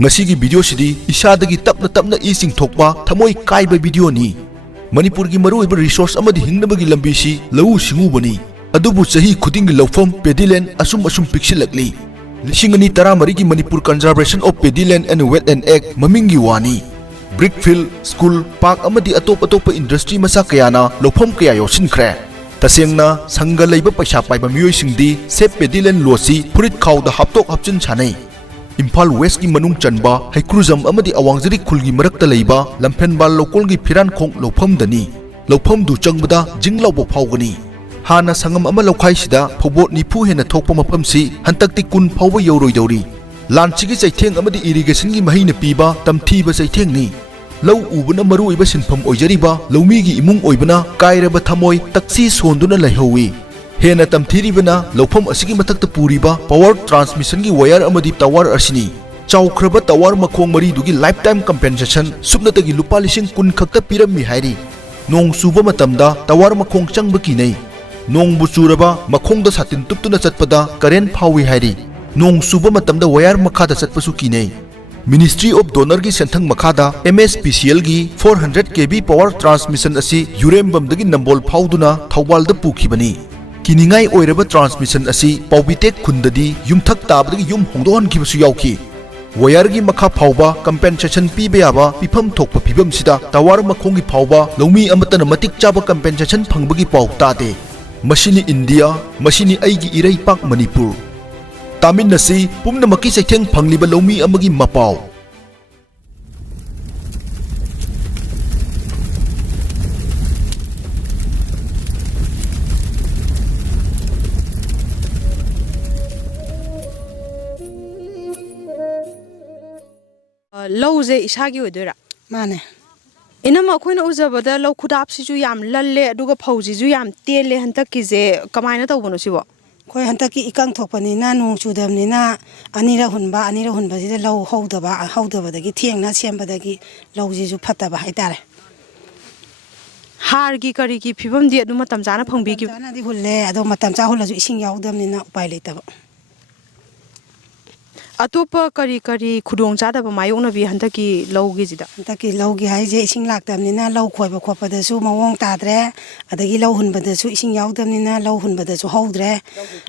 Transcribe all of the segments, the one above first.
ngasi video sidi isadagi tapna i singthokpa thamoi kaiba video ni Manipur gi maru iba resource amadi hingnabagi lambi si lau singubani adubu chahi khudingi lawfam pediland asum piksilakli Lishingani taramari gi Manipur Conservation of Pediland and Wetland Act mamingi wani Brickfield School Park amadi atop industry masa kayana lawfam kaya yosinkhre tasengna sangga leiba paisa paiba miyoi singdi sep pediland losi purit khawda haptok hapchin chanai Imphal West ki manung chanba Haikruzam amadi awangzari khulgi marakta leiba Lampenbal local gi phiran khong lawfam dani lawfam du changbada jinglaw bo phawgani Hana sangam ama lokai sida phobot nipu hena thokpa mafam si hantakti kun phawba yoroi dori lanchigi chaitheng amadi irrigation gi mahina piba tamthiba chaitheng ni lau ubuna maru iba sinpham oijariba laumi gi imung oibana kairaba thamoi taksi sonduna laihowi hena tamthiribana lawfam asigi mathakta puriba power transmission gi wire amadi tower asini chawkhraba tower makhong mari dugi lifetime compensation subnatagi lupa lising kun khakta pirammi hairi nong suba matamda tower makhong changba kinai Nong busuraba makhongda satin tuptuna chatpada current phawi hairi nong suba matamda wire makhada chatpasu kinai Ministry of Donor gi senthang makhada MSPCL gi 400 kV power transmission asi Urembam dagi nambol phawduna thawalda pukhibani kiningai oiraba transmission asi Paubitek khundadi yumthak tabdagi yum hongdohan kibasu yauki wire gi makha phawba compensation pibe yaba pifam thokpa phibam sida tower makhongi phawba lomi amatana matik chaba compensation phangbagi paw tade Masini India, masini aigi irai pak Manipur. Tamin nasi pumna maki saitheng phangliba lomi amagi mapaw. Lau je isagi oidora. Mane. Inama akhona ujabada lau khudap siju yam lalle aduga phauji ju yam tele hantaki je kamaina tawbono sibo Koi hantaki ikang thokpani na nong chudamni na anira hunba sida lau haudaba dagi thiengna sembadagi lau ji ju phataba haitare har gi kari gi phibam di adu matam jana phangbi gi jana di hulle ado matam cha hulaju ising yaudamni na upai leitaba atopa kari khudong chada ba mayong bi hantaki lau gi jida hantaki lau gi haije ising laktamni na lau khoiba khopada su mawong tadre adagi lau hunbada su ising yaudamni na lau hunbada su haudre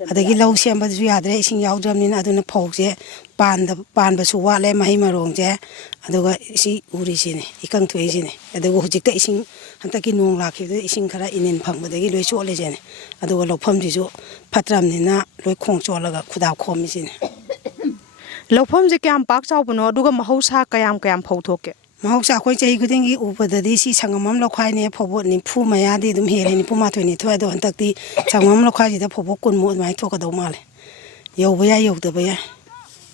adagi lau sembada su yadre ising yaudamni na aduna phokje panba su wale mahi marongje aduga isi uri sine ikang thoi sine aduga hujikta ising hantaki nong lakhibda ising khara inin phangbadagi loi chole jene aduga lawpham ji ju phatramni na loi khong cholaga khuda khomi sine Laufam je kyam pak chawbono aduga mahausa kayam phawthoke mahausa khoi chai khudingi upadadi si sangamam lokhai ne phobot ni phu mayadi dum hele ni puma thoi ni thoi do hantakti sangamam lokhai ji da phobot kun mo mai thokadaw male yauba ya yaudaba ya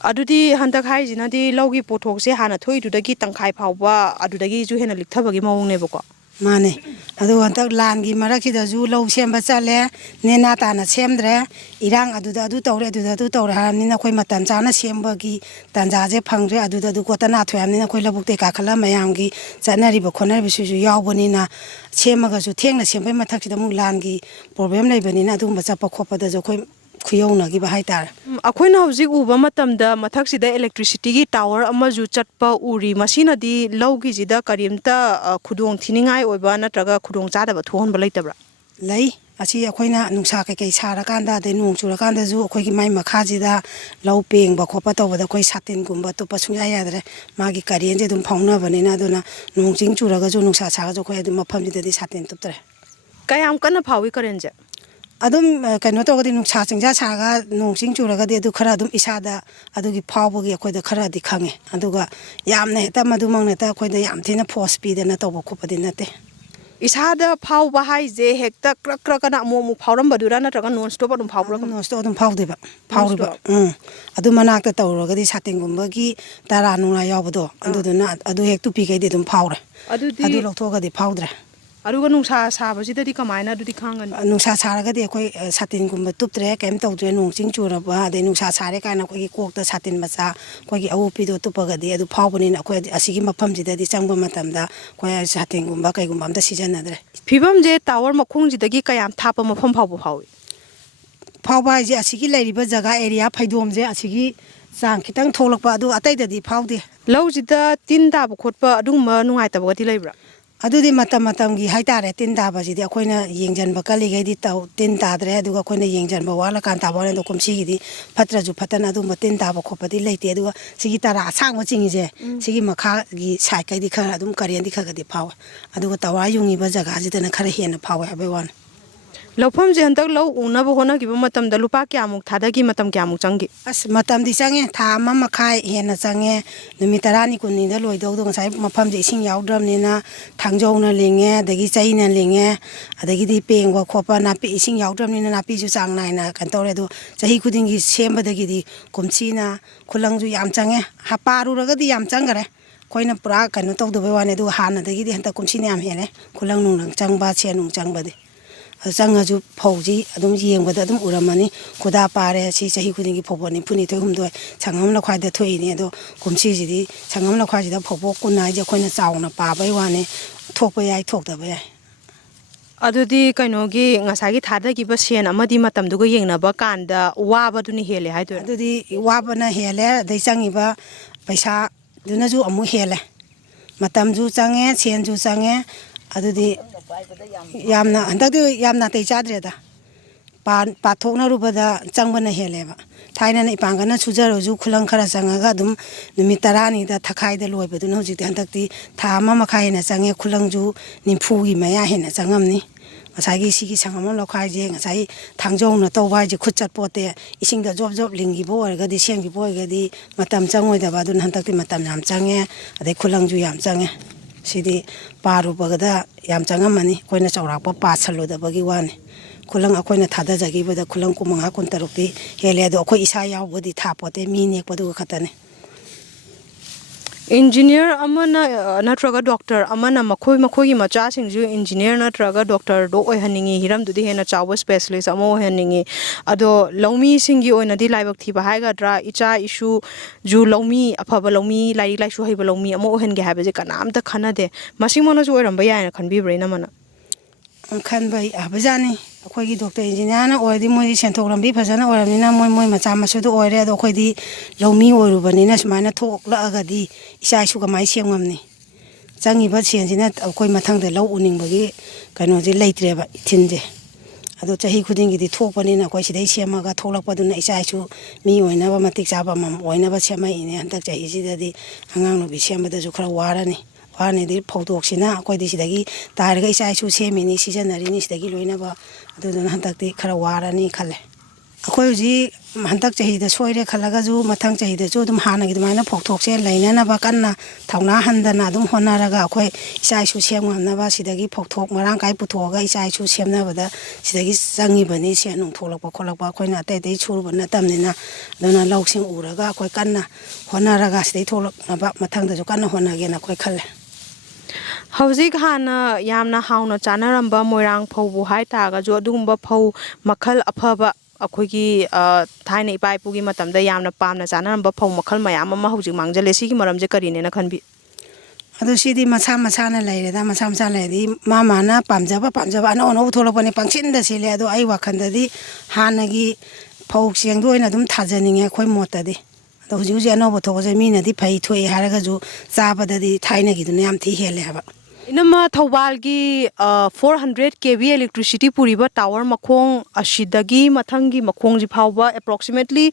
adudi hantak hai jina di laugi pothok se hana thoi dudagi tangkhai phawba adudagi ju hena likthabagi mawong nebako Mane adu hantak langi marakida ju lau semba chale nena tana semdre irang adu tawre haramni na khoi matam chana sembagi tanja je phangre adu kotana thoyamni na khoi labukte ka khala mayamgi chanari ba khonari bisu ju yawbani na semaga ju thengna sembai mathak sida mu langi problem leibani na adu macha pakhopada jo khoi khuyona gi ba haitar akhoi hauji uba matamda mathak sida electricity gi tower amaju chatpa uri masina di laugi jida karimta khudong thiningai oiba natraga khudong chada ba thohon ba leitabra lei asi akoina nungsa kai sara kanda de nung chura kanda ju akoi gi mai makha jida lau peng ba khopa tawada koi satin gumba to pasung ya yadre magi karien je dum phauna bani na dona nung jing chura ga ju nungsa cha ga ju khoi dum mafam ji de satin tuptre kayam kana phawi karenje adum kaino to gadi nungsa chingja chaga nungsing churaga de du khara dum isada adugi phawbogi akoida khara di khange aduga yamne heta madu mangne ta akoida yam thina force speed na to khopadi nate isada phawba hai je hekta krak kana mo phawram badura natraga non stop adum phawra non stop adum phawdeba adu manakta tawraga di sating gumbagi tara nungla yawbodo aduduna adu hektu pi kai de dum phawre adu loktoga di phawdre aruga nungsa sabasida di kamaina dudi khangan nungsa saraga de koi satin gumba tuptre kem tawdre nungsing churaba de nungsa sare kana koi kokta satin macha koi gi awu pido tupaga de adu phawbani na koi asigi mafam jida di changba matamda koi satin gumba kai gumba amda sijanadre phibam je tower makhong jidagi kayam thapa mafam phawbu phawi phawba je asigi lairiba jaga area phaidom je asigi ꯆꯥꯡ ꯈꯤꯇꯪ ꯊꯣꯛꯂꯛꯄ ꯑꯗꯨ ꯑꯇꯩꯗꯗꯤ ꯐꯥꯎꯗꯦ ꯂꯧꯁꯤꯗ ꯇꯤꯟ ꯇꯥꯕ ꯈꯣꯠꯄ ꯑꯗꯨꯒꯨꯝꯕ ꯅꯨꯡꯉꯥꯏꯇꯕꯒꯗꯤ ꯂꯩꯕ꯭ꯔꯥ ꯑꯗꯨꯗꯤ ꯃꯇꯝ ꯃꯇꯝꯒꯤ ꯍꯥꯏꯇꯥꯔꯦ ꯇꯤꯟ ꯇꯥꯕꯁꯤꯗꯤ ꯑꯩꯈꯣꯏꯅ ꯌꯦꯡꯁꯤꯟꯕ ꯀꯜꯂꯤꯈꯩꯗꯤ ꯇꯤꯟ ꯇꯥꯗ꯭ꯔꯦ ꯑꯗꯨꯒ ꯑꯩꯈꯣꯏꯅ ꯌꯦꯡꯁꯤꯟꯕ ꯋꯥꯠꯂꯀꯥꯟ ꯇꯥꯕ ꯋꯥꯠꯂꯦ ꯑꯗꯣ ꯀꯨꯝꯁꯤꯒꯤꯗꯤ ꯐꯠꯇ꯭ꯔꯁꯨ ꯐꯠꯇꯅ ꯑꯗꯨꯝꯕ ꯇꯤꯟ ꯇꯥꯕ ꯈꯣꯠꯄꯗꯤ ꯂꯩꯇꯦ ꯑꯗꯨꯒ ꯁꯤꯒꯤ ꯇꯔꯥ ꯑꯁꯥꯡꯕ ꯆꯤꯡꯉꯤꯁꯦ ꯁꯤꯒꯤ ꯃꯈꯥꯒꯤ ꯁꯥꯏꯠꯀꯩꯗꯤ ꯈꯔ ꯑꯗꯨꯝ ꯀꯔꯦꯟꯗꯤ ꯈꯔꯗꯤ ꯐꯥꯎꯋꯦ ꯑꯗꯨꯒ ꯇꯋꯥ ꯌꯨꯡꯉꯤꯕ ꯖꯒꯥꯁꯤꯗꯅ ꯈꯔ ꯍꯦꯟꯅ ꯐꯥꯎꯋꯦ ꯍꯥꯏꯕꯩ ꯋꯥꯅꯤ ꯂꯧꯐꯝꯁꯦ ꯍꯟꯗꯛ ꯂꯧ ꯎꯅꯕ ꯍꯣꯠꯅꯈꯤꯕ ꯃꯇꯝꯗ ꯂꯨꯄꯥ ꯀꯌꯥꯃꯨꯛ ꯊꯥꯗꯒꯤ ꯃꯇꯝ ꯀꯌꯥꯃꯨꯛ ꯆꯪꯈꯤ ꯑꯁ ꯃꯇꯝꯗꯤ ꯆꯪꯉꯦ ꯊꯥ 1.5 ꯍꯦꯟꯅ ꯆꯪꯉꯦ ꯅꯨꯃꯤꯠ 10ꯅꯤ 20ꯅꯤꯗ ꯂꯣꯏꯗꯧꯗꯣ ꯉꯁꯥꯏ ꯃꯐꯝꯁꯦ ꯏꯁꯤꯡ ꯌꯥꯎꯗ꯭ꯔꯕꯅꯤꯅ ꯊꯥꯡꯖꯧꯅ ꯂꯤꯡꯉꯦ ꯑꯗꯒꯤ ꯆꯩꯅ ꯂꯤꯡꯉꯦ ꯑꯗꯒꯤꯗꯤ ꯄꯦꯡꯕ ꯈꯣꯠꯄ ꯅꯥꯄꯤ ꯏꯁꯤꯡ ꯌꯥꯎꯗ꯭ꯔꯕꯅꯤꯅ ꯅꯥꯄꯤꯁꯨ ꯆꯥꯡ ꯅꯥꯏꯅ ꯀꯩꯅꯣ ꯇꯧꯔꯦ ꯑꯗꯣ ꯆꯍꯤ ꯈꯨꯗꯤꯡꯒꯤ ꯁꯦꯝꯕꯗꯒꯤꯗꯤ ꯀꯨꯝꯁꯤꯅ ꯈꯨꯂꯪꯁꯨ ꯌꯥꯝ ꯆꯪꯉꯦ ꯄꯥꯔꯨꯔꯒꯗꯤ ꯌꯥꯝ ꯆꯪꯈꯔꯦ ꯑꯩꯈꯣꯏꯅ ꯄꯨꯔꯥ ꯀꯩꯅꯣ ꯇꯧꯗꯕꯩ ꯋꯥꯅꯤ ꯑꯗꯨꯒ ꯍꯥꯟꯅꯗꯒꯤꯗꯤ ꯍꯟꯗꯛ ꯀꯨꯝꯁꯤꯅ ꯌꯥꯝ ꯍꯦꯜꯂꯦ ꯈꯨꯂꯪ ꯅꯨꯡꯂꯪ ꯆꯪꯕ ꯁꯦꯟ ꯅꯨꯡ ꯆꯪꯕꯗꯤ ꯆꯪꯉꯁꯨ ꯐꯧꯁꯤ ꯑꯗꯨꯝ ꯌꯦꯡꯕꯗ ꯑꯗꯨꯝ ꯎꯔꯝꯃꯅꯤ ꯈꯨꯗꯥ ꯄꯥꯔꯦ ꯁꯤ ꯆꯍꯤ ꯈꯨꯗꯤꯡꯒꯤ ꯐꯧꯕꯣꯠ 42 ꯁꯪꯉꯝ ꯂꯧꯈꯥꯏꯗ ꯊꯣꯛꯏꯅꯤ ꯑꯗꯣ ꯀꯨꯝꯁꯤꯁꯤꯗꯤ ꯁꯪꯉꯝ ꯂꯧꯈꯥꯏꯁꯤꯗ ꯐꯧꯕꯣꯠ 10 ꯍꯥꯏꯁꯦ ꯑꯩꯈꯣꯏꯅ ꯆꯥꯎꯅ ꯄꯥꯕꯩ ꯋꯥꯅꯤ ꯊꯣꯛꯄ ꯌꯥꯏ ꯊꯣꯛꯇꯕ ꯌꯥꯏ ꯑꯗꯨꯗꯤ ꯀꯩꯅꯣꯒꯤ ꯉꯁꯥꯏꯒꯤ ꯊꯥꯗꯈꯤꯕ ꯁꯦꯟ ꯑꯃꯗꯤ ꯃꯇꯝꯗꯨꯒ ꯌꯦꯡꯅꯕ ꯀꯥꯟꯗ ꯋꯥꯕꯗꯨꯅ ꯍꯦꯜꯂꯦ ꯍꯥꯏꯗꯣꯏꯔꯥ ꯑꯗꯨꯗꯤ ꯋꯥꯕꯅ ꯍꯦꯜꯂꯦ ꯑꯗꯩ ꯆꯪꯉꯤꯕ ꯄꯩꯁꯥꯗꯨꯅꯁꯨ ꯑꯃꯨꯛ ꯍꯦꯜꯂꯦ ꯃꯇꯝꯁꯨ ꯆꯪꯉꯦ ꯁꯦꯟꯁꯨ ꯆꯪꯉꯦ ꯑꯗꯨꯗꯤ ꯌꯥꯝꯅ ꯍꯟꯗꯛꯇꯤ ꯌꯥꯝ ꯅꯥꯇꯩ ꯆꯥꯗ꯭ꯔꯦꯗ ꯄꯥꯊꯣꯛꯅꯔꯨꯕꯗ ꯆꯪꯕꯅ ꯍꯦꯜꯂꯦꯕ ꯊꯥꯏꯅꯅ ꯏꯄꯥꯡꯒꯜꯅ ꯁꯨꯖꯔꯁꯨ ꯈꯨꯂꯪ ꯈꯔ ꯆꯪꯉꯒ ꯑꯗꯨꯝ ꯅꯨꯃꯤꯠ 10ꯅꯤꯗ ꯊꯈꯥꯏꯗ ꯂꯣꯏꯕꯗꯨꯅ ꯍꯧꯖꯤꯛꯇꯤ ꯍꯟꯗꯛꯇꯤ ꯊꯥ 1.5 ꯍꯦꯟꯅ ꯆꯪꯉꯦ ꯈꯨꯂꯪꯁꯨ 40ꯒꯤ ꯃꯌꯥ ꯍꯦꯟꯅ ꯆꯪꯉꯝꯅꯤ ꯉꯁꯥꯏꯒꯤ ꯁꯤꯒꯤ ꯁꯪꯉꯝ ꯂꯧꯈꯥꯏꯁꯦ ꯉꯁꯥꯏ ꯊꯥꯡꯖꯧꯅ ꯇꯧꯕ ꯍꯥꯏꯁꯦ ꯈꯨꯠ ꯆꯠꯄꯣꯠꯇꯦ ꯏꯁꯤꯡꯗ ꯖꯣꯕ ꯖꯣꯕ ꯂꯤꯡꯈꯤꯕ ꯑꯣꯏꯔꯒꯗꯤ ꯁꯦꯝꯈꯤꯕ ꯑꯣꯏꯔꯒꯗꯤ ꯃꯇꯝ ꯆꯪꯉꯣꯏꯗꯕ ꯑꯗꯨꯅ ꯍꯟꯗꯛꯇꯤ ꯃꯇꯝ ꯌꯥꯝ ꯆꯪꯉꯦ ꯑꯗꯩ ꯈꯨꯂꯪꯁꯨ ꯌꯥꯝ ꯆꯪꯉꯦ ꯁꯤꯗꯤ ꯄꯥꯔꯨꯕꯗ ꯌꯥꯝ ꯆꯪꯉꯝꯃꯅꯤ ꯑꯩꯈꯣꯏꯅ ꯆꯥꯎꯔꯥꯛꯄ ꯄꯥꯁꯜꯂꯨꯗꯕꯒꯤ ꯋꯥꯅꯤ ꯈꯨꯂꯪ ꯑꯩꯈꯣꯏꯅ ꯊꯥꯗꯖꯈꯤꯕꯗ ꯈꯨꯂꯪ 15 16ꯇꯤ ꯍꯦꯜꯂꯦ ꯑꯗꯣ ꯑꯩꯈꯣꯏ ꯏꯁꯥ ꯌꯥꯎꯕꯗꯤ ꯊꯥꯄꯣꯠꯇꯦ ꯃꯤ ꯅꯦꯛꯄꯗꯨꯒ ꯈꯛꯇꯅꯤ ꯏꯟꯖꯤꯅꯤꯌꯔ ꯑꯃꯅ ꯅꯠꯇ꯭ꯔꯒ ꯗꯣꯛꯇꯔ ꯑꯃꯅ ꯃꯈꯣꯏꯒꯤ ꯃꯆꯥꯁꯤꯡꯁꯨ ꯏꯟꯖꯤꯅꯤꯌꯔ ꯅꯠꯇ꯭ꯔꯒ ꯗꯣꯛꯇꯔꯗꯣ ꯑꯣꯏꯍꯟꯅꯤꯡꯉꯤ ꯍꯤꯔꯝꯗꯨꯗꯤ ꯍꯦꯟꯅ ꯆꯥꯎꯕ ꯁ꯭ꯄꯦꯁꯦꯂꯤꯁ ꯑꯃ ꯑꯣꯏꯍꯟꯅꯤꯡꯉꯤ ꯑꯗꯣ ꯂꯧꯃꯤꯁꯤꯡꯒꯤ ꯑꯣꯏꯅꯗꯤ ꯂꯥꯏꯕꯛ ꯊꯤꯕ ꯍꯥꯏꯒꯗ꯭ꯔꯥ ꯏꯆꯥ ꯏꯁꯨꯁꯨ ꯂꯧꯃꯤ ꯑꯐꯕ ꯂꯧꯃꯤ ꯂꯥꯏꯔꯤꯛ ꯂꯥꯏꯁꯨ ꯍꯩꯕ ꯂꯧꯃꯤ ꯑꯃ ꯑꯣꯏꯍꯟꯒꯦ ꯍꯥꯏꯕꯁꯦ ꯀꯅꯥꯝꯇ ꯈꯟꯅꯗꯦ ꯃꯁꯤꯃꯛꯅꯁꯨ ꯑꯣꯏꯔꯝꯕ ꯌꯥꯏꯅ ꯈꯟꯕꯤꯕ꯭ꯔꯥ ꯏꯅꯝꯃꯅ ꯈꯟꯕ ꯌꯥꯕꯖꯥꯠꯅꯤ ꯑꯩꯈꯣꯏꯒꯤ ꯗꯣꯛꯇꯔ ꯏꯟꯖꯤꯅꯤꯌꯥꯔꯅ ꯑꯣꯏꯔꯗꯤ ꯃꯣꯏꯗꯤ ꯁꯦꯟꯊꯣꯛ ꯂꯝꯕꯤ ꯐꯖꯅ ꯑꯣꯏꯔꯕꯅꯤꯅ ꯃꯣꯏ ꯃꯆꯥ ꯃꯁꯨꯗꯣ ꯑꯣꯏꯔꯦ ꯑꯗꯣ ꯑꯩꯈꯣꯏꯗꯤ ꯂꯧꯃꯤ ꯑꯣꯏꯔꯨꯕꯅꯤꯅ ꯁꯨꯃꯥꯏꯅ ꯊꯣꯛꯂꯛꯑꯒꯗꯤ ꯏꯆꯥ ꯏꯁꯨ ꯀꯃꯥꯏꯅ ꯁꯦꯝꯉꯝꯅꯤ ꯆꯪꯉꯤꯕ ꯁꯦꯟꯁꯤꯅ ꯑꯩꯈꯣꯏ ꯃꯊꯪꯗ ꯂꯧ ꯎꯅꯤꯡꯕꯒꯤ ꯀꯩꯅꯣꯁꯦ ꯂꯩꯇ꯭ꯔꯦꯕ ꯏꯊꯤꯟꯁꯦ ꯑꯗꯣ ꯆꯍꯤ ꯈꯨꯗꯤꯡꯒꯤꯗꯤ ꯊꯣꯛꯄꯅꯤꯅ ꯑꯩꯈꯣꯏ ꯁꯤꯗꯩ ꯁꯦꯝꯃꯒ ꯊꯣꯛꯂꯛꯄꯗꯨꯅ ꯏꯆꯥ ꯏꯁꯨ ꯃꯤ ꯑꯣꯏꯅꯕ ꯃꯇꯤꯛ ꯆꯥꯕ ꯑꯃꯃꯝ ꯑꯣꯏꯅꯕ ꯁꯦꯝꯃꯛꯏꯅꯦ ꯍꯟꯗꯛ ꯆꯍꯤꯁꯤꯗꯗꯤ ꯑꯉꯥꯡ ꯅꯨꯕꯤ ꯁꯦꯝꯕꯗꯁꯨ ꯈꯔ ꯋꯥꯔꯅꯤꯗꯤ ꯐꯧꯗꯣꯛꯁꯤꯅ ꯑꯩꯈꯣꯏꯗꯤ ꯁꯤꯗꯒꯤ ꯇꯥꯏꯔꯒ ꯏꯆꯥ ꯏꯁꯨ ꯁꯦꯝꯃꯤꯅꯤ ꯁꯤꯖꯤꯟꯅꯔꯤꯅꯤ ꯁꯤꯗꯒꯤ ꯂꯣꯏꯅꯕ ꯑꯗꯨꯗꯨꯅ ꯍꯟꯗꯛꯇꯤ ꯈꯔ ꯋꯥꯔꯅꯤ ꯈꯜꯂꯦ ꯑꯩꯈꯣꯏ ꯍꯧꯖꯤꯛ ꯍꯟꯗꯛ ꯆꯍꯤꯗ ꯁꯣꯏꯔꯦ ꯈꯜꯂꯒꯁꯨ ꯃꯊꯪ ꯆꯍꯤꯗꯁꯨ ꯑꯗꯨꯝ ꯍꯥꯟꯅꯒꯤ ꯑꯗꯨꯃꯥꯏꯅ ꯐꯧꯊꯣꯛꯁꯦ ꯂꯩꯅꯅꯕ ꯀꯟꯅ ꯊꯧꯅꯥ ꯍꯟꯗꯅ ꯑꯗꯨꯝ ꯍꯣꯠꯅꯔꯒ ꯑꯩꯈꯣꯏ ꯏꯆꯥ ꯏꯁꯨ ꯁꯦꯝꯉꯝꯅꯕ ꯁꯤꯗꯒꯤ ꯐꯧꯊꯣꯛ ꯃꯔꯥꯡ ꯀꯥꯏ ꯄꯨꯊꯣꯛꯑꯒ ꯏꯆꯥ ꯏꯁꯨ ꯁꯦꯝꯅꯕꯗ ꯁꯤꯗꯒꯤ ꯆꯪꯉꯤꯕꯅꯤ ꯁꯦꯟ ꯅꯨꯡ ꯊꯣꯛꯂꯛꯄ ꯈꯣꯠꯂꯛꯄ ꯑꯩꯈꯣꯏꯅ ꯑꯇꯩ ꯑꯇꯩ ꯁꯨꯔꯨꯕ ꯅꯠꯇꯕꯅꯤ나 ꯑꯗꯨꯅ ꯂꯧꯁꯤꯡ ꯎꯔꯒ ꯑꯩꯈꯣꯏ ꯀꯟꯅ ꯍꯣꯠꯅꯔꯒ ꯁꯤꯗꯩ ꯊꯣꯛꯂꯛꯅꯕ ꯃꯊꯪꯗꯁꯨ ꯀꯟꯅ ꯍꯣꯠꯅꯒꯦꯅ ꯑꯩꯈꯣꯏ ꯈꯜꯂꯦ ꯍꯧꯖꯤꯛ ꯍꯥꯟꯅ ꯌꯥꯝꯅ ꯍꯥꯎꯅ ꯆꯥꯅꯔꯝꯕ ꯃꯣꯏꯔꯥꯡ ꯐꯧꯕꯨ ꯍꯥꯏꯇꯥꯔꯒꯁꯨ ꯑꯗꯨꯒꯨꯝꯕ ꯐꯧ ꯃꯈꯜ ꯑꯐꯕ ꯑꯩꯈꯣꯏꯒꯤ ꯊꯥꯏꯅ ꯏꯄꯥ ꯏꯄꯨꯒꯤ ꯃꯇꯝꯗ ꯌꯥꯝꯅ ꯄꯥꯝꯅ ꯆꯥꯅꯔꯝꯕ ꯐꯧ ꯃꯈꯜ ꯃꯌꯥꯝ ꯑꯃ ꯍꯧꯖꯤꯛ ꯃꯥꯡꯖꯜꯂꯦ ꯁꯤꯒꯤ ꯃꯔꯝꯁꯦ ꯀꯔꯤꯅꯦꯅ ꯈꯟꯕꯤ ꯑꯗꯣ ꯁꯤꯗꯤ ꯃꯁꯥ ꯃꯁꯥꯅ ꯂꯩꯔꯦꯗ ꯃꯁꯥ ꯃꯁꯥ ꯂꯩꯔꯗꯤ ꯃꯥꯅ ꯄꯥꯝꯖꯕ ꯑꯅꯧ ꯑꯅꯧꯕ ꯊꯣꯛꯂꯛꯄꯅꯤ ꯄꯪꯁꯤꯟꯗ ꯁꯤꯜꯂꯦ ꯑꯗꯣ ꯑꯩ ꯋꯥꯈꯜꯗꯗꯤ ꯍꯥꯟꯅꯒꯤ ꯐꯧ ꯆꯦꯡꯗꯣ ꯑꯣꯏꯅ ꯑꯗꯨꯝ ꯊꯥꯖꯅꯤꯡꯉꯦ ꯑꯩꯈꯣꯏ ꯃꯣꯠꯇꯗꯤ ꯑꯗꯣ ꯍꯧꯖꯤꯛ ꯑꯅꯧꯕ ꯊꯣꯛꯄꯁꯦ ꯃꯤꯅꯗꯤ ꯐꯩ ꯊꯣꯛꯑꯦ ꯍꯥꯏꯔꯒꯁꯨ ꯆꯥꯕꯗꯗꯤ ꯊꯥꯏꯅꯒꯤꯗꯨꯅ ꯌꯥꯝ ꯊꯤ ꯍꯦꯜꯂꯦ ꯍꯥꯏꯕ ꯏꯅꯝꯃ ꯊꯧꯕꯥꯜꯒꯤ 400 kV ꯏꯂꯦꯛꯇ꯭ꯔꯤꯁꯤꯇꯤ ꯄꯨꯔꯤꯕ ꯇꯥꯋꯔ ꯃꯈꯣꯡ ꯑꯁꯤꯗꯒꯤ ꯃꯊꯪꯒꯤ ꯃꯈꯣꯡꯁꯤ ꯐꯥꯎꯕ ꯑꯦꯄ꯭ꯔꯣꯛꯁꯤꯃꯦꯠꯂꯤ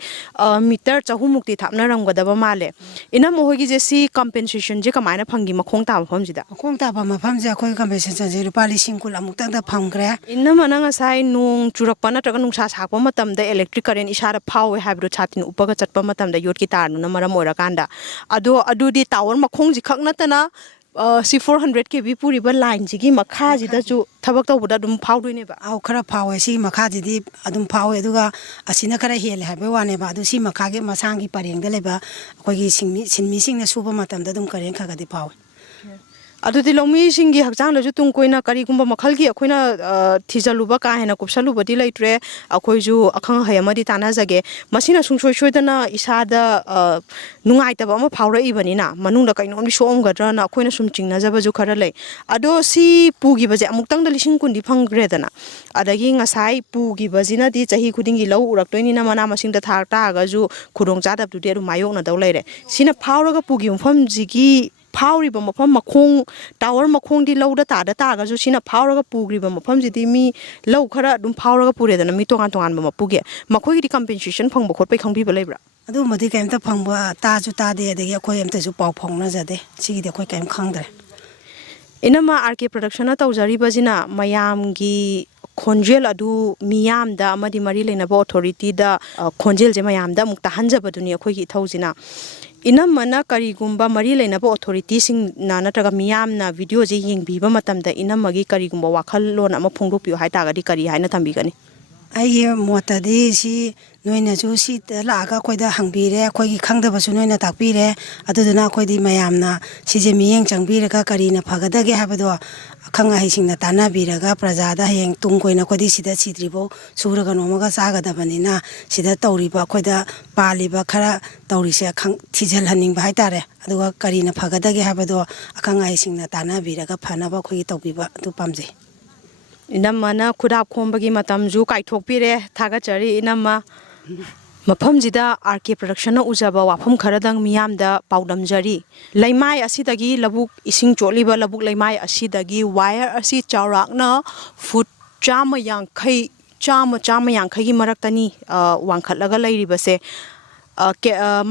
ꯃꯤꯇꯔ 200ꯃꯨꯛꯇꯤ ꯊꯥꯞꯅꯔꯝꯒꯗꯕ ꯃꯥꯜꯂꯦ ꯏꯅꯝꯃ ꯍꯣꯏꯒꯤꯁꯦ ꯁꯤ ꯀꯝꯄꯦꯟꯁꯦꯁꯟꯁꯦ ꯀꯃꯥꯏꯅ ꯐꯪꯈꯤ ꯃꯈꯣꯡ ꯇꯥꯕ ꯃꯐꯝꯁꯤꯗ ꯃꯈꯣꯡ ꯇꯥꯕ ꯃꯐꯝꯁꯦ ꯑꯩꯈꯣꯏ ꯀꯝꯄꯦꯟꯁꯦꯁꯟꯁꯦ ꯂꯨꯄꯥ 10,000 ꯀꯨꯟ ꯑꯃꯨꯛꯇꯪꯗ ꯐꯪꯈ꯭ꯔꯦ ꯏꯅꯝꯃꯅ ꯉꯁꯥꯏ ꯅꯣꯡ ꯆꯨꯔꯛꯄ ꯅꯠꯇ꯭ꯔꯒ ꯅꯨꯡꯁꯥ ꯁꯥꯛꯄ ꯃꯇꯝꯗ ꯏꯂꯦꯛꯇ꯭ꯔꯤꯛ ꯀꯔꯦꯟ ꯏꯁꯥꯗ ꯐꯥꯎꯋꯦ ꯍꯥꯏꯕꯗꯣ ꯁꯥꯇꯤꯟ ꯎꯞꯄꯒ ꯆꯠꯄ ꯃꯇꯝꯗ ꯌꯣꯠꯀꯤ ꯇꯥꯔꯗꯨꯅ ꯃꯔꯝ ꯑꯣꯏꯔꯀꯥꯟꯗ ꯑꯗꯣ ꯑꯗꯨꯗꯤ ꯇꯥꯋꯔ ꯃꯈꯣꯡꯁꯤ ꯈꯛ ꯅꯠꯇꯅ ꯁꯤ 400 kV ꯄꯨꯔꯤꯕ ꯂꯥꯏꯟꯁꯤꯒꯤ ꯃꯈꯥꯁꯤꯗꯁꯨ ꯊꯕꯛ ꯇꯧꯕꯗ ꯑꯗꯨꯝ ꯐꯥꯎꯗꯣꯏꯅꯦꯕ ꯑꯧ ꯈꯔ ꯐꯥꯎꯋꯦ ꯁꯤ ꯃꯈꯥꯁꯤꯗꯤ ꯑꯗꯨꯝ ꯐꯥꯎꯋꯦ ꯑꯗꯨꯒ ꯑꯁꯤꯅ ꯈꯔ ꯍꯦꯜꯂꯦ ꯍꯥꯏꯕꯩ ꯋꯥꯅꯦꯕ ꯑꯗꯨ ꯁꯤ ꯃꯈꯥꯒꯤ ꯃꯁꯥꯒꯤ ꯄꯔꯦꯡꯗ ꯂꯩꯕ ꯑꯩꯈꯣꯏꯒꯤ ꯁꯤꯟꯃꯤꯁꯤꯡꯅ ꯁꯨꯕ ꯃꯇꯝꯗ ꯑꯗꯨꯝ ꯀꯔꯦꯟ ꯈꯔ ꯈꯔꯗꯤ ꯐꯥꯎꯋꯦ ꯑꯗꯨꯗꯤ ꯂꯧꯃꯤꯁꯤꯡꯒꯤ ꯍꯛꯆꯥꯡꯗꯁꯨ ꯇꯨꯡ ꯀꯣꯏꯅ ꯀꯔꯤꯒꯨꯝꯕ ꯃꯈꯜꯒꯤ ꯑꯩꯈꯣꯏꯅ ꯊꯤꯖꯜꯂꯨꯕ ꯀꯥ ꯍꯦꯟꯅ ꯀꯨꯞꯁꯜꯂꯨꯕꯗꯤ ꯂꯩꯇ꯭ꯔꯦ ꯑꯩꯈꯣꯏꯁꯨ ꯑꯈꯪ ꯑꯍꯩ ꯑꯃꯗꯤ ꯇꯥꯟꯅꯖꯒꯦ ꯃꯁꯤꯅ ꯁꯨꯡꯁꯣꯏ ꯁꯣꯏꯗꯅ ꯏꯁꯥꯗ ꯅꯨꯡꯉꯥꯏꯇꯕ ꯑꯃ ꯐꯥꯎꯔꯛꯏꯕꯅꯤꯅ ꯃꯅꯨꯡꯗ ꯀꯩꯅꯣꯝꯗꯤ ꯁꯣꯛꯑꯝꯒꯗ꯭ꯔꯅ ꯑꯩꯈꯣꯏꯅ ꯁꯨꯝ ꯆꯤꯡꯅꯖꯕꯁꯨ ꯈꯔ ꯂꯩ ꯑꯗꯣ ꯁꯤ ꯄꯨꯈꯤꯕꯁꯦ ꯑꯃꯨꯛꯇꯪꯗ 10,000ꯗꯤ ꯐꯪꯈ꯭ꯔꯦꯗꯅ ꯑꯗꯒꯤ ꯉꯁꯥꯏ ꯄꯨꯈꯤꯕꯁꯤꯅꯗꯤ ꯆꯍꯤ ꯈꯨꯗꯤꯡꯒꯤ ꯂꯧ ꯎꯔꯛꯇꯣꯏꯅꯤꯅ ꯃꯅꯥ ꯃꯁꯤꯡꯗ ꯊꯥꯛ ꯇꯥꯔꯒꯁꯨ ꯈꯨꯗꯣꯡꯆꯥꯗꯕꯗꯨꯗꯤ ꯑꯗꯨꯝ ꯃꯥꯌꯣꯛꯅꯗꯧ ꯂꯩꯔꯦ ꯁꯤꯅ ꯐꯥꯎꯔꯒ ꯄꯨꯈꯤꯕ ꯃꯐꯝꯁꯤꯒꯤ ꯐꯥꯎꯔꯤꯕ ꯃꯐꯝ ꯃꯈꯣꯡ ꯇꯥꯋꯔ ꯃꯈꯣꯡꯗꯤ ꯂꯧꯗ ꯇꯥꯔꯒꯁꯨ ꯁꯤꯅ ꯐꯥꯎꯔꯒ ꯄꯨꯈ꯭ꯔꯤꯕ ꯃꯐꯝꯁꯤꯗꯤ ꯃꯤ ꯂꯧ ꯈꯔ ꯑꯗꯨꯝ ꯐꯥꯎꯔꯒ ꯄꯨꯔꯦꯗꯅ ꯃꯤ ꯇꯣꯉꯥꯟ ꯇꯣꯉꯥꯟꯕ ꯃꯄꯨꯒꯤ ꯃꯈꯣꯏꯒꯤꯗꯤ ꯀꯝꯄꯦꯟꯁꯦꯁꯟ ꯐꯪꯕ ꯈꯣꯠꯄꯩ ꯈꯪꯕꯤꯕ ꯂꯩꯕ꯭ꯔꯥ ꯑꯗꯨꯒꯨꯝꯕꯗꯤ ꯀꯩꯝꯇ ꯐꯪꯕ ꯇꯥꯁꯨ ꯇꯥꯗꯦ ꯑꯗꯒꯤ ꯑꯩꯈꯣꯏ ꯑꯝꯇꯁꯨ ꯄꯥꯎ ꯐꯥꯎꯅꯖꯗꯦ ꯁꯤꯒꯤꯗꯤ ꯑꯩꯈꯣꯏ ꯀꯩꯝ ꯈꯪꯗ꯭ꯔꯦ ꯏꯅꯝꯃ RK ꯄ꯭ꯔꯗꯛꯁꯟꯅ ꯇꯧꯖꯔꯤꯕꯁꯤꯅ ꯃꯌꯥꯝꯒꯤ ꯈꯣꯟꯖꯦꯜ ꯑꯗꯨ ꯃꯤꯌꯥꯝꯗ ꯑꯃꯗꯤ ꯃꯔꯤ ꯂꯩꯅꯕ ꯑꯣꯊꯣꯔꯤꯇꯤꯗ ꯈꯣꯟꯖꯦꯜꯁꯦ ꯃꯌꯥꯝꯗ ꯑꯃꯨꯛ ꯇꯥꯍꯟꯖꯕꯗꯨꯅꯤ ꯑꯩꯈꯣꯏꯒꯤ ꯏꯊꯧꯁꯤꯅ इनमना करीगुंबा मरी लेनबो ऑथोरिटीसिंगना नत्रगा मियामना वीडियोजे येंगबीबा मतमदा इनमगी करीगुंबा वाखललोन अमा फोंगदोपियो हाइतागदी करी हाइना थंबीगनी ꯑꯩꯒꯤ ꯃꯣꯠꯇꯗꯤ ꯁꯤ ꯅꯣꯏꯅꯁꯨ ꯁꯤꯗ ꯂꯥꯛꯑꯒ ꯑꯩꯈꯣꯏꯗ ꯍꯪꯕꯤꯔꯦ ꯑꯩꯈꯣꯏꯒꯤ ꯈꯪꯗꯕꯁꯨ ꯅꯣꯏꯅ ꯇꯥꯛꯄꯤꯔꯦ ꯑꯗꯨꯗꯨꯅ ꯑꯩꯈꯣꯏꯗꯤ ꯃꯌꯥꯝꯅ ꯁꯤꯁꯦ ꯃꯤꯠꯌꯦꯡ ꯆꯪꯕꯤꯔꯒ ꯀꯔꯤꯅ ꯐꯒꯗꯒꯦ ꯍꯥꯏꯕꯗꯣ ꯑꯈꯪ ꯑꯍꯩꯁꯤꯡꯅ ꯇꯥꯟꯅꯕꯤꯔꯒ ꯄ꯭ꯔꯖꯥꯗ ꯍꯌꯦꯡ ꯇꯨꯡ ꯀꯣꯏꯅ ꯑꯩꯈꯣꯏꯗꯤ ꯁꯤꯗ ꯁꯤꯗ꯭ꯔꯤꯐꯥꯎ ꯁꯨꯔꯒ ꯅꯣꯝꯃꯒ ꯆꯥꯒꯗꯕꯅꯤꯅ ꯁꯤꯗ ꯇꯧꯔꯤꯕ ꯑꯩꯈꯣꯏꯗ ꯄꯥꯜꯂꯤꯕ ꯈꯔ ꯇꯧꯔꯤꯁꯦ ꯊꯤꯖꯤꯜꯍꯟꯅꯤꯡꯕ ꯍꯥꯏꯇꯥꯔꯦ ꯑꯗꯨꯒ ꯀꯔꯤꯅ ꯐꯒꯗꯒꯦ ꯍꯥꯏꯕꯗꯣ ꯑꯈꯪ ꯑꯍꯩꯁꯤꯡꯅ ꯇꯥꯟꯅꯕꯤꯔꯒ ꯐꯅꯕ ꯑꯩꯈꯣꯏꯒꯤ ꯇꯧꯕꯤꯕ ꯑꯗꯨ ꯄꯥꯝꯖꯩ इनमना खुदाप खोंबगी मतमजु काइथोकपिरे थागचरी इनम्मा मफमजिदा RK प्रोडक्शन उजबा वाफम खरदंग मियामदा पाउदमजरी लैमाय असिदगी लबुक इसिंग चोलिबा लबुक लैमाय असिदगी वायर असि चाउराकना फुट चामा यांखैगी मरक्तनी वांखटलगा लैरिबसे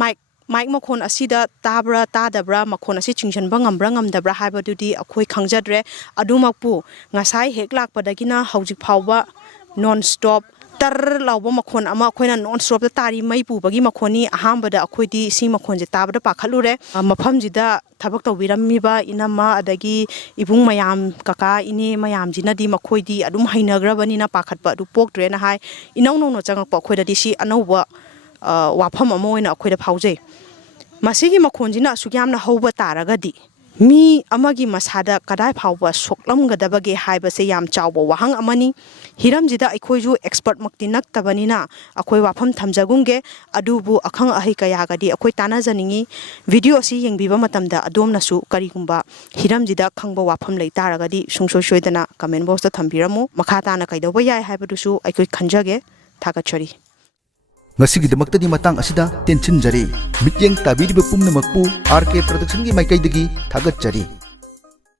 माइक माइक मखोन असिदा ताब्रा तादब्रा मखोन असि चिंगसनबा ngambra ngamdabra हाइबदुदी अखोय खंगजद्रे अदुमकपु ngasai hek lakpadagina hojik phawba non stop tar lawba makhon ama akoina non stop ta tari mai pubagi makhoni ahambada akoidi si makhonje tabada pakhalure mafamjida thabak tawbirammiba inama adagi ibung mayam kaka ine mayam jinadi makhoidi adum hainagrabani na pakhatpa adu poktre na hai inau no changakpa akoida di si anauba wafam ama oina akoida phawjai masigi makhonjina sugyamna hauba taragadi mi amagi masada kadai phawba soklamgadabage haibase yam chawba wahang amani hiramjida aikoiju expert makti naktabanina akoi wafam thamjagungge adubu akhang ahi kayagadi akoi tanajaningi video si yengbiba matamda adomnasu karigumba hiramjida khangba wafam leitaragadi sungsoi soidana comment box ta thambiramu makhatana kaidoba yai haibadusu aikoi khanjage thagachari ngasigidamaktadi matang asida tension jari mityeng tabiriba pumnamakpu RK production gi maikaidagi thagatchari